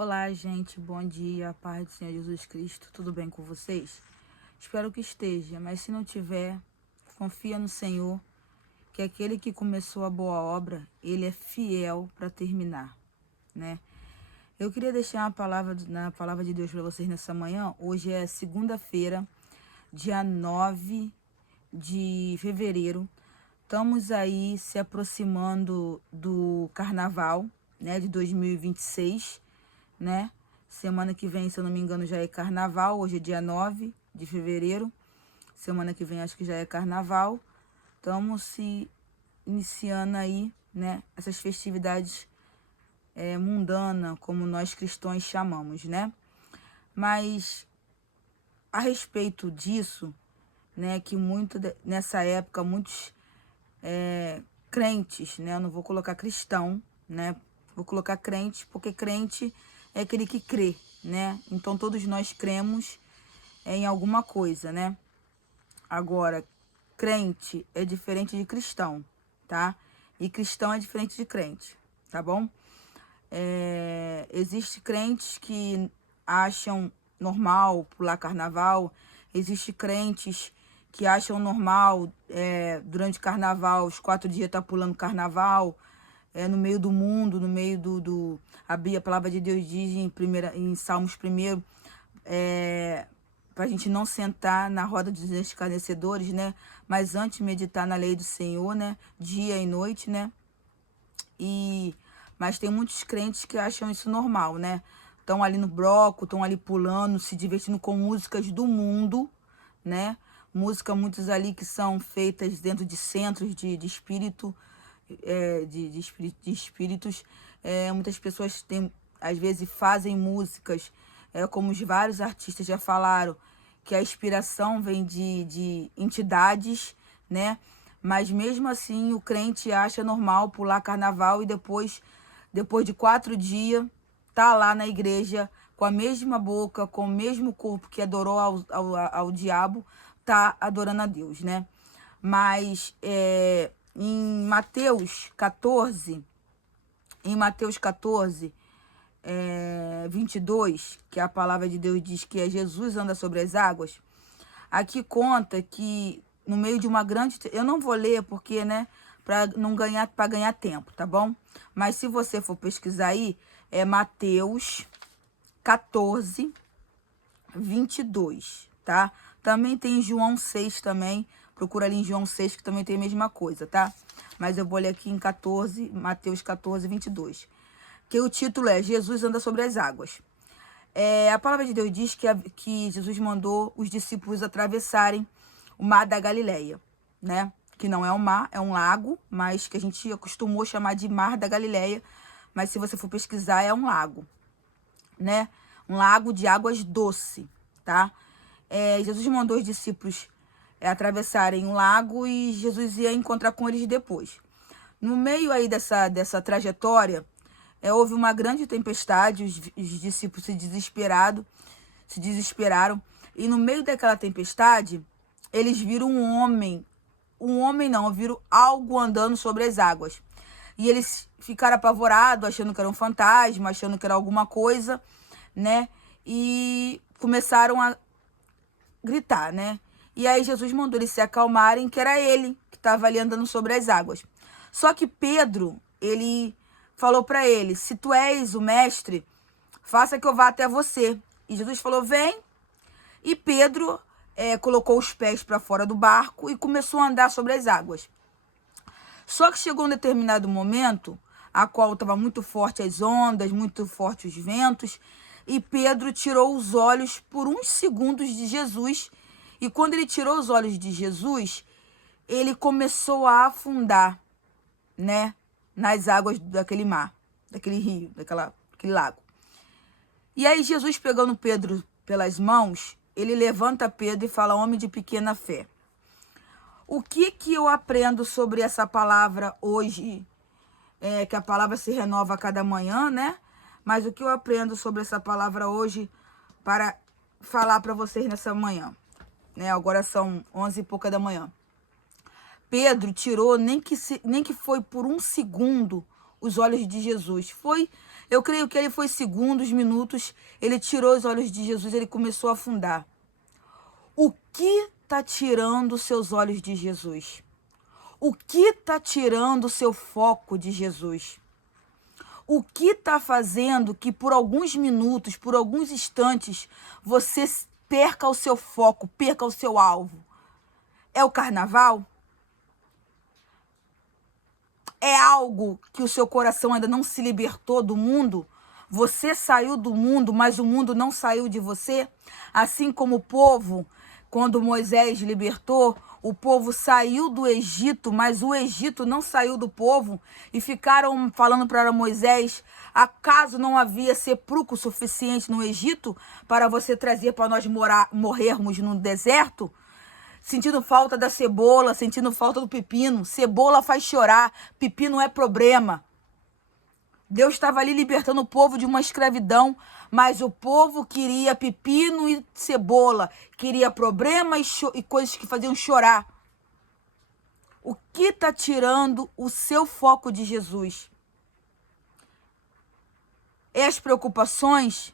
Olá, gente, bom dia, a paz do Senhor Jesus Cristo, tudo bem com vocês? Espero que esteja, mas se não tiver, confia no Senhor, que aquele que começou a boa obra, ele é fiel para terminar, né? Eu queria deixar uma palavra na palavra de Deus para vocês nessa manhã. Hoje é segunda-feira, dia 9 de fevereiro. Estamos aí se aproximando do carnaval, né, de 2026, né? Semana que vem, se eu não me engano, já é carnaval. Hoje é dia 9 de fevereiro. Semana que vem acho que já é carnaval. Estamos se iniciando aí, né, essas festividades mundana, como nós cristãos chamamos, né? Mas a respeito disso, né, que nessa época muitos crentes, né, eu não vou colocar cristão, né, vou colocar crente, porque crente é aquele que crê, né? Então todos nós cremos em alguma coisa, né? Agora, crente é diferente de cristão, tá? E cristão é diferente de crente, tá bom? Existe crentes que acham normal pular carnaval, existe crentes que acham normal durante carnaval, os 4 dias tá pulando carnaval, no meio do mundo, no meio a palavra de Deus diz em Salmos 1, para a gente não sentar na roda dos escarnecedores, né? Mas antes meditar na lei do Senhor, né? Dia e noite, né? Mas tem muitos crentes que acham isso normal, né? Estão ali no bloco, estão ali pulando, se divertindo com músicas do mundo, né? Música, muitos ali que são feitas dentro de centros de espírito, de espíritos. Muitas pessoas às vezes fazem músicas, como os vários artistas já falaram, que a inspiração vem de entidades, né? Mas mesmo assim o crente acha normal pular carnaval e depois de 4 dias tá lá na igreja com a mesma boca, com o mesmo corpo que adorou ao diabo, tá adorando a Deus, né? Mas em Mateus 14, 22, que a palavra de Deus diz que Jesus anda sobre as águas, aqui conta que no meio de uma grande... Eu não vou ler porque, né, para ganhar tempo, tá bom? Mas se você for pesquisar aí, é Mateus 14, 22, tá? Também tem João 6 também, procura ali em João 6 que também tem a mesma coisa, tá? Mas eu vou ler aqui em Mateus 14, 22. Que o título é Jesus anda sobre as águas. A palavra de Deus diz que Jesus mandou os discípulos atravessarem o mar da Galileia, né? Que não é um mar, é um lago, mas que a gente acostumou chamar de mar da Galileia. Mas se você for pesquisar, é um lago, né? Um lago de águas doce, tá? Jesus mandou os discípulos atravessarem um lago e Jesus ia encontrar com eles depois. No meio aí dessa trajetória, houve uma grande tempestade, os discípulos se desesperaram, e no meio daquela tempestade, eles viram um homem não, viram algo andando sobre as águas. E eles ficaram apavorados, achando que era um fantasma, achando que era alguma coisa, né? E começaram a gritar, né? E aí Jesus mandou eles se acalmarem, que era ele que estava ali andando sobre as águas. Só que Pedro, ele falou para ele: se tu és o mestre, faça que eu vá até você. E Jesus falou: vem. E Pedro colocou os pés para fora do barco e começou a andar sobre as águas. Só que chegou um determinado momento, a qual estava muito forte as ondas, muito forte os ventos, e Pedro tirou os olhos por uns segundos de Jesus. E quando ele tirou os olhos de Jesus, ele começou a afundar, né, nas águas daquele mar, daquele rio, daquele lago. E aí Jesus, pegando Pedro pelas mãos, ele levanta Pedro e fala: homem de pequena fé. O que eu aprendo sobre essa palavra hoje? Que a palavra se renova a cada manhã, né? Mas o que eu aprendo sobre essa palavra hoje para falar para vocês nessa manhã, né? Agora são 11 e pouca da manhã. Pedro tirou, nem que foi por um segundo, os olhos de Jesus. Foi Eu creio que ele foi segundos, minutos, ele tirou os olhos de Jesus, ele começou a afundar. O que está tirando os seus olhos de Jesus? O que está tirando o seu foco de Jesus? O que está fazendo que por alguns minutos, por alguns instantes, você perca o seu foco, perca o seu alvo? É o carnaval? É algo que o seu coração ainda não se libertou do mundo? Você saiu do mundo, mas o mundo não saiu de você? Assim como o povo, quando Moisés libertou, o povo saiu do Egito, mas o Egito não saiu do povo, e ficaram falando para Moisés: acaso não havia sepulcro suficiente no Egito para você trazer para nós morrermos no deserto? Sentindo falta da cebola, sentindo falta do pepino. Cebola faz chorar, pepino é problema. Deus estava ali libertando o povo de uma escravidão, mas o povo queria pepino e cebola, queria problema e coisas que faziam chorar. O que está tirando o seu foco de Jesus? É as preocupações?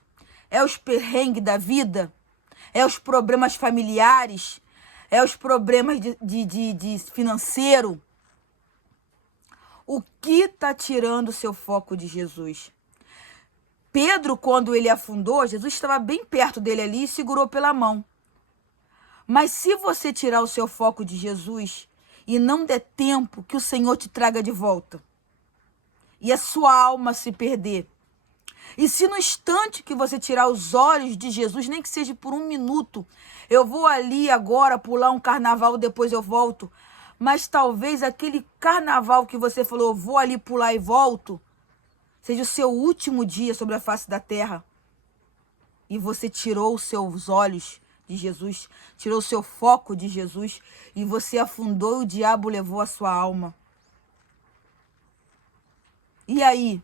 É os perrengues da vida? É os problemas familiares? É os problemas de financeiro? O que está tirando o seu foco de Jesus? Pedro, quando ele afundou, Jesus estava bem perto dele ali e segurou pela mão. Mas se você tirar o seu foco de Jesus e não der tempo que o Senhor te traga de volta, e a sua alma se perder, e se no instante que você tirar os olhos de Jesus, nem que seja por um minuto, eu vou ali agora pular um carnaval, depois eu volto, mas talvez aquele carnaval que você falou, eu vou ali pular e volto, seja o seu último dia sobre a face da terra, e você tirou os seus olhos de Jesus, tirou o seu foco de Jesus, e você afundou e o diabo levou a sua alma. E aí?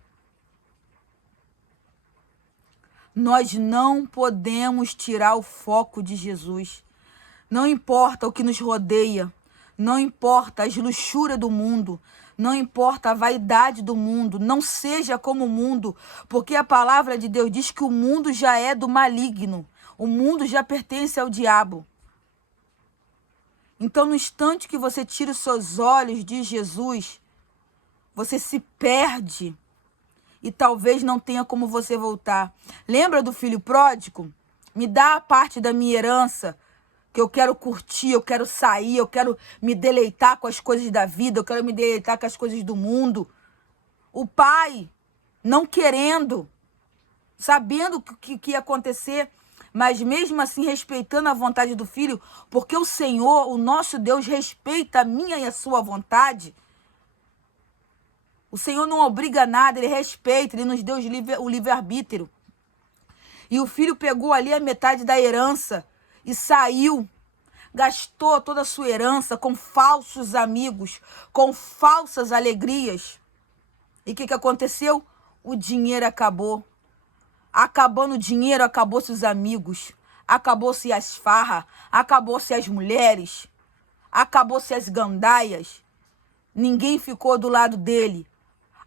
Nós não podemos tirar o foco de Jesus. Não importa o que nos rodeia, não importa as luxúrias do mundo, não importa a vaidade do mundo, não seja como o mundo, porque a palavra de Deus diz que o mundo já é do maligno, o mundo já pertence ao diabo. Então, no instante que você tira os seus olhos de Jesus, você se perde. E talvez não tenha como você voltar. Lembra do filho pródigo? Me dá a parte da minha herança, que eu quero curtir, eu quero sair, eu quero me deleitar com as coisas da vida, eu quero me deleitar com as coisas do mundo. O pai, não querendo, sabendo o que ia acontecer, mas mesmo assim respeitando a vontade do filho, porque o Senhor, o nosso Deus, respeita a minha e a sua vontade. O Senhor não obriga nada, Ele respeita, Ele nos deu o livre-arbítrio. E o filho pegou ali a metade da herança e saiu. Gastou toda a sua herança com falsos amigos, com falsas alegrias. E o que aconteceu? O dinheiro acabou. Acabando o dinheiro, acabou-se os amigos. Acabou-se as farras, acabou-se as mulheres, acabou-se as gandaias. Ninguém ficou do lado dele.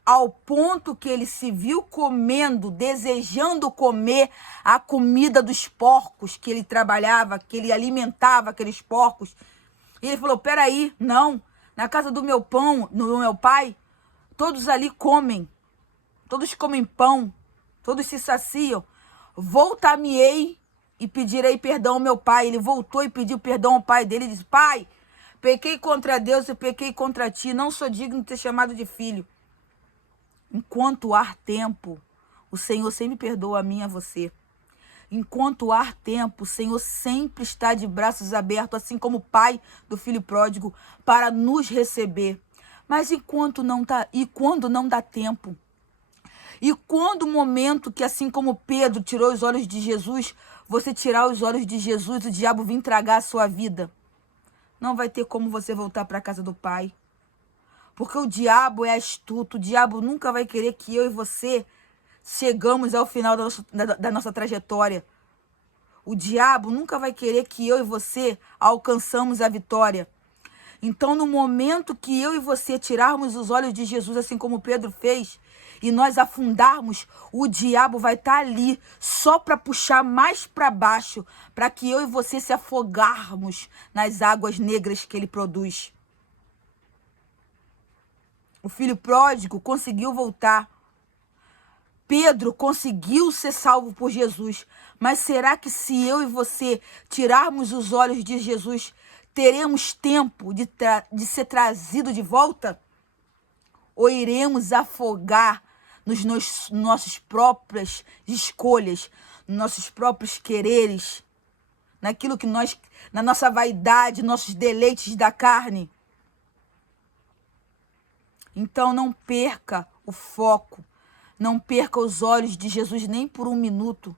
Ao ponto que ele se viu comendo, desejando comer a comida dos porcos que ele trabalhava, que ele alimentava aqueles porcos. E ele falou, peraí, não, na casa do meu pai, todos ali comem, todos comem pão, todos se saciam. Voltar-me-ei e pedirei perdão ao meu pai. Ele voltou e pediu perdão ao pai dele e disse, pai, pequei contra Deus e pequei contra ti, não sou digno de ter chamado de filho. Enquanto há tempo, o Senhor sempre perdoa a mim e a você. Enquanto há tempo, o Senhor sempre está de braços abertos, assim como o pai do filho pródigo, para nos receber. Mas quando não dá tempo? E quando o momento que, assim como Pedro tirou os olhos de Jesus, você tirar os olhos de Jesus, o diabo vir tragar a sua vida? Não vai ter como você voltar para a casa do Pai. Porque o diabo é astuto, o diabo nunca vai querer que eu e você chegamos ao final da nossa trajetória. O diabo nunca vai querer que eu e você alcançamos a vitória. Então, no momento que eu e você tirarmos os olhos de Jesus, assim como Pedro fez, e nós afundarmos, o diabo vai estar ali só para puxar mais para baixo, para que eu e você se afogarmos nas águas negras que ele produz. O filho pródigo conseguiu voltar. Pedro conseguiu ser salvo por Jesus. Mas será que se eu e você tirarmos os olhos de Jesus, teremos tempo de ser trazido de volta? Ou iremos afogar nos nossas próprias escolhas, nos nossos próprios quereres, naquilo que na nossa vaidade, nossos deleites da carne? Então não perca o foco, não perca os olhos de Jesus nem por um minuto,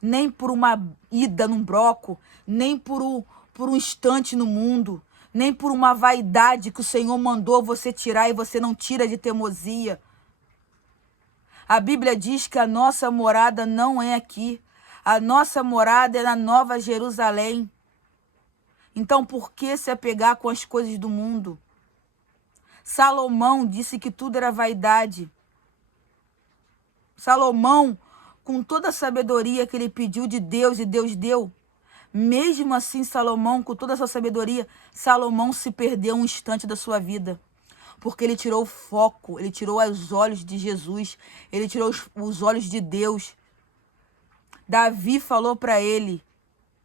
nem por uma ida num bloco, nem por um instante no mundo, nem por uma vaidade que o Senhor mandou você tirar e você não tira de teimosia. A Bíblia diz que a nossa morada não é aqui. A nossa morada é na Nova Jerusalém. Então por que se apegar com as coisas do mundo? Salomão disse que tudo era vaidade. Salomão, com toda a sabedoria que ele pediu de Deus e Deus deu, mesmo assim Salomão, com toda a sua sabedoria, Salomão se perdeu um instante da sua vida. Porque ele tirou o foco, ele tirou os olhos de Jesus, ele tirou os olhos de Deus. Davi falou para ele,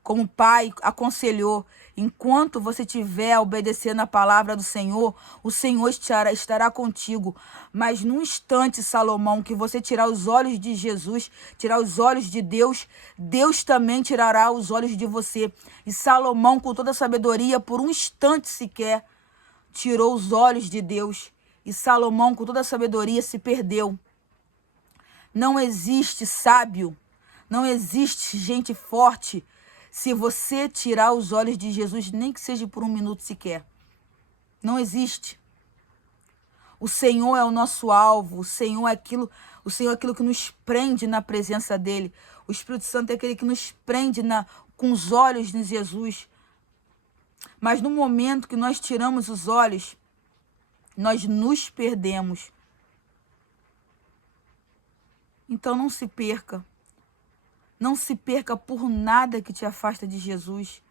como pai, aconselhou: enquanto você estiver obedecendo a palavra do Senhor, o Senhor estará contigo. Mas num instante, Salomão, que você tirar os olhos de Jesus, tirar os olhos de Deus, Deus também tirará os olhos de você. E Salomão, com toda a sabedoria, por um instante sequer, tirou os olhos de Deus. E Salomão, com toda a sabedoria, se perdeu. Não existe sábio, não existe gente forte, se você tirar os olhos de Jesus, nem que seja por um minuto sequer. Não existe. O Senhor é o nosso alvo, o Senhor é aquilo que nos prende na presença dele. O Espírito Santo é aquele que nos prende com os olhos de Jesus. Mas no momento que nós tiramos os olhos, nós nos perdemos. Então não se perca. Não se perca por nada que te afasta de Jesus.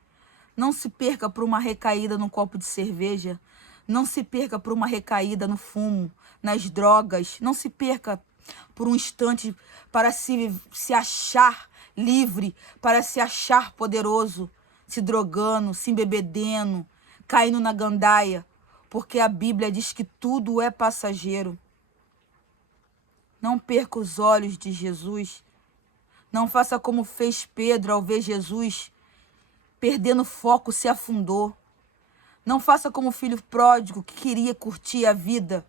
Não se perca por uma recaída no copo de cerveja. Não se perca por uma recaída no fumo, nas drogas. Não se perca por um instante para se achar livre, para se achar poderoso, se drogando, se embebedendo, caindo na gandaia. Porque a Bíblia diz que tudo é passageiro. Não perca os olhos de Jesus. Não faça como fez Pedro ao ver Jesus, perdendo foco, se afundou. Não faça como o filho pródigo que queria curtir a vida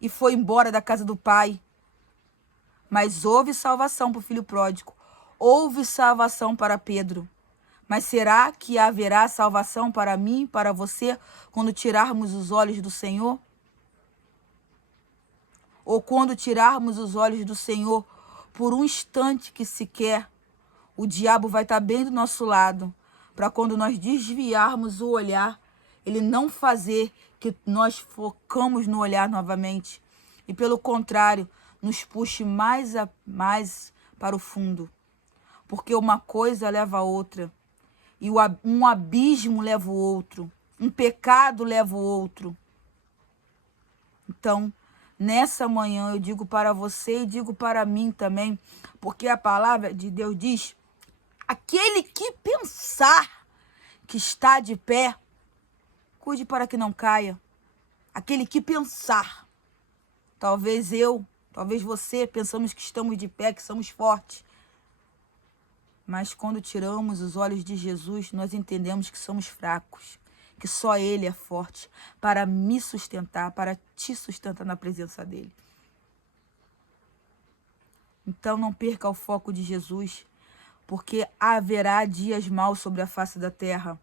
e foi embora da casa do pai. Mas houve salvação para o filho pródigo, houve salvação para Pedro. Mas será que haverá salvação para mim, para você, quando tirarmos os olhos do Senhor? Ou quando tirarmos os olhos do Senhor, por um instante que sequer, o diabo vai estar bem do nosso lado, para quando nós desviarmos o olhar, ele não fazer que nós focamos no olhar novamente, e pelo contrário, nos puxe mais para o fundo, porque uma coisa leva a outra, e um abismo leva o outro, um pecado leva o outro. Então, nessa manhã eu digo para você e digo para mim também, porque a palavra de Deus diz: aquele que pensar que está de pé, cuide para que não caia. Aquele que pensar. Talvez talvez você, pensamos que estamos de pé, que somos fortes. Mas quando tiramos os olhos de Jesus, nós entendemos que somos fracos, que só Ele é forte para me sustentar, para te sustentar na presença dEle. Então não perca o foco de Jesus, porque haverá dias maus sobre a face da terra.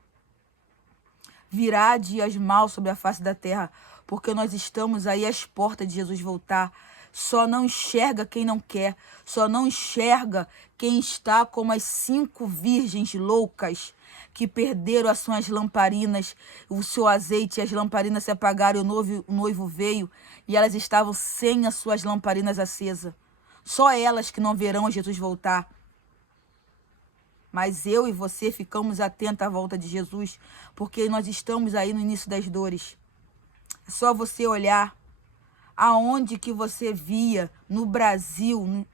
Virá dias maus sobre a face da terra, porque nós estamos aí às portas de Jesus voltar. Só não enxerga quem não quer. Só não enxerga quem está como as 5 virgens loucas que perderam as suas lamparinas, o seu azeite, e as lamparinas se apagaram, o noivo veio e elas estavam sem as suas lamparinas acesas. Só elas que não verão Jesus voltar. Mas eu e você ficamos atentos à volta de Jesus, porque nós estamos aí no início das dores. É só você olhar aonde que você via no Brasil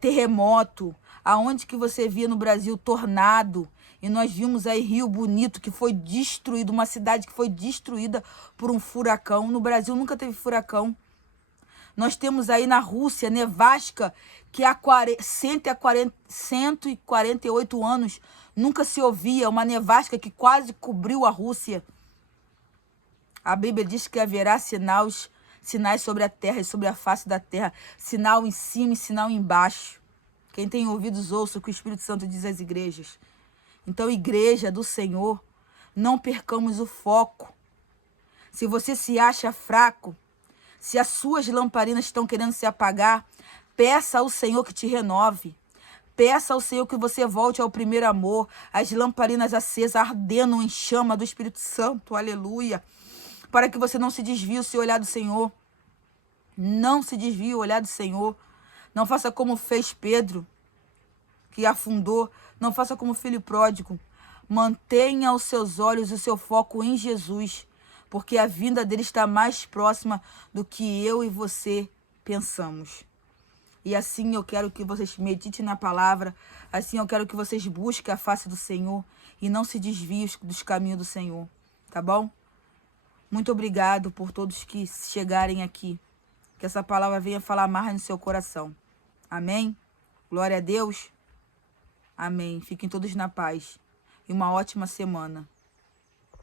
terremoto, aonde que você via no Brasil tornado, e nós vimos aí Rio Bonito, que foi destruído, uma cidade que foi destruída por um furacão. No Brasil nunca teve furacão. Nós temos aí na Rússia, nevasca, que há 148 anos nunca se ouvia, uma nevasca que quase cobriu a Rússia. A Bíblia diz que haverá sinais sobre a terra e sobre a face da terra, sinal em cima e sinal embaixo. Quem tem ouvidos, ouça o que o Espírito Santo diz às igrejas. Então, igreja do Senhor, não percamos o foco. Se você se acha fraco, se as suas lamparinas estão querendo se apagar, peça ao Senhor que te renove. Peça ao Senhor que você volte ao primeiro amor, as lamparinas acesas, ardendo em chama do Espírito Santo, aleluia. Para que você não se desvie o seu olhar do Senhor. Não se desvie o olhar do Senhor. Não faça como fez Pedro, que afundou. Não faça como o filho pródigo. Mantenha os seus olhos e o seu foco em Jesus, porque a vinda dele está mais próxima do que eu e você pensamos. E assim eu quero que vocês meditem na palavra, assim eu quero que vocês busquem a face do Senhor e não se desviem dos caminhos do Senhor, tá bom? Muito obrigado por todos que chegarem aqui. Que essa palavra venha falar mais no seu coração. Amém? Glória a Deus. Amém. Fiquem todos na paz. E uma ótima semana.